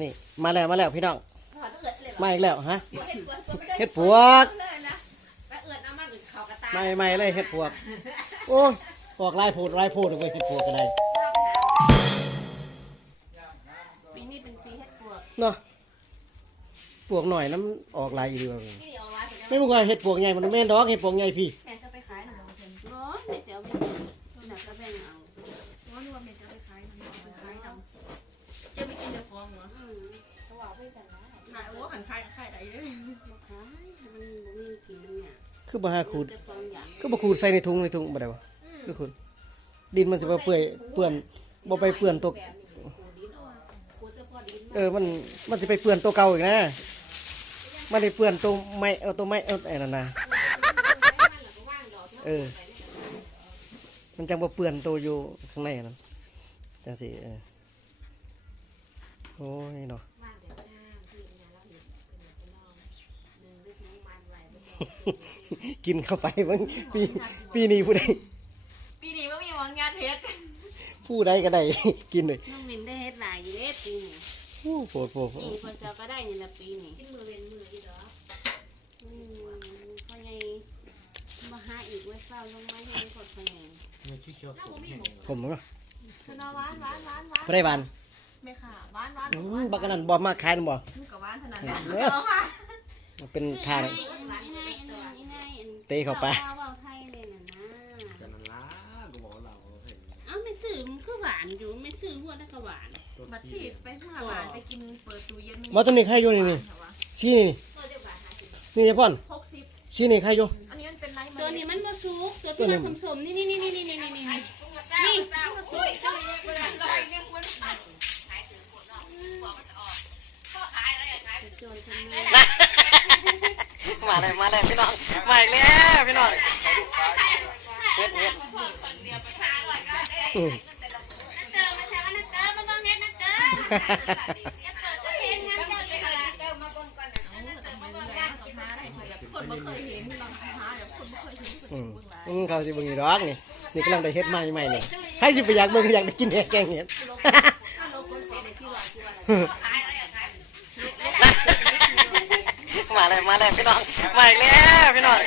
นี่ มาแล้วมาแล้วพี่น้องถอดเอือดเลยมาอีกแล้วฮะเห็ดปวดเห็ดปวกเลยนะไปเอือดน้ำมันอื่นเขากระตาไม่ไม่เลยเห็ดปวกโอ้ยออกลายโพดลายโพดเลยเห็ดปวกก็ได้ปีนี้เป็นปีเห็ดปวกเนาะปวกหน่อยน้ำออกลายอีกดีกว่าที่นี่เอาไว้เห็นไม่มึงว่าเห็ดปวกใหญ่มันแม่นดอกเห็ดปวกใหญ่พี่แม่จะไปขายหน่อยเพิ่นร้อนแม่จะเอาไปหนักก็แบ่งเอาร้อนรวมแม่จะไปขายหน่อยไปขายเอาจะไม่กินเนื้อฟองเหรออืมเขาบอกไม่สั่งนะนายโอ้หันคายกับไข่ได้เลยบ่ขายมันบ่มีกินมันเนี่ยคือบ่หาขูด จะฟองอย่างก็บ่ขูดใส่ในถุงในถุงบ่ได้บ่คือคุณดินมันสิบ่เปื่อยเปื้อนบ่ไปเปื้อนตก แบบนี้ขูดดินออกขูดเฉพาะดินเออ มัน มันจะไปเปื้อนตัวเก่าอีกนะ มันได้เปื้อนตัวไม้เอาตัวไม้เอาไอ้นั่นนะเออ มันจังบ่เปื้อนตัวอยู่ข้างในนั่นจังสิเออ โอ้ยเนาะกินเข้าไปเบิ่งปีปีนี้ผู้ใดปีนี้ไม่มีหวังงานเฮ็ดผู้ใดก็ได้กินเลยน้องมินได้เฮ็ดหลายอยู่เด้ปีนี้โอ้โหโหโหนี่เพิ่นจะก็ได้นี่ละปีนี้กินมือเป็นมืออีดอกอืมพ่อใหญ่มาหาอีกไว้เฝ้าลงไม้ให้กดพ่อใหญ่ผมก็สนอหวานหวานหวานหวานบ่ได้บาน ไม่ค่ะหวานหวานอืมบักอันนั้นบ่มาขายนั่นบ่มึงกับหวานเท่านั้นแหละเนี่ยเอาค่ะมันเป็นทางง่ายง่ายง่ายง่ายเตะเข้าไปว้าวไทยเลยน่ะนะกันนั่นล่ะก็บอกเราเห็นเอ้าไม่ซื้อมันคือหวานอยู่ไม่ซื้อหัวแล้วก็หวานตัวบัดที่ที่ไปเมื่อหวานไปกินเปิดตู้เย็นบ่ตัวนี้ใครอยู่นี่นี่ชี้นี่นี่นี่พ่อนหกสิบชี้นี่ใครอยู่อันนี้มันเป็นไรตัวนี้มันบ่สุกตัวที่มันสมๆนี่นี่นี่นี่นี่นี่นี่นี่นี่โมาเลยมาเลยพี่น้องมาอีกแล้วพี่น้องเฮ็ดเฮ็ดอืมเขาจะบึงอีร้องนี่นี่กำลังได้เฮ็ดใหม่ใหม่นี่ให้จิไปอยากเบิ่งอยากได้กินแกงเนี่ย มาเลยมาเลยพี่น้องมาอีกแล้วพี่น้อง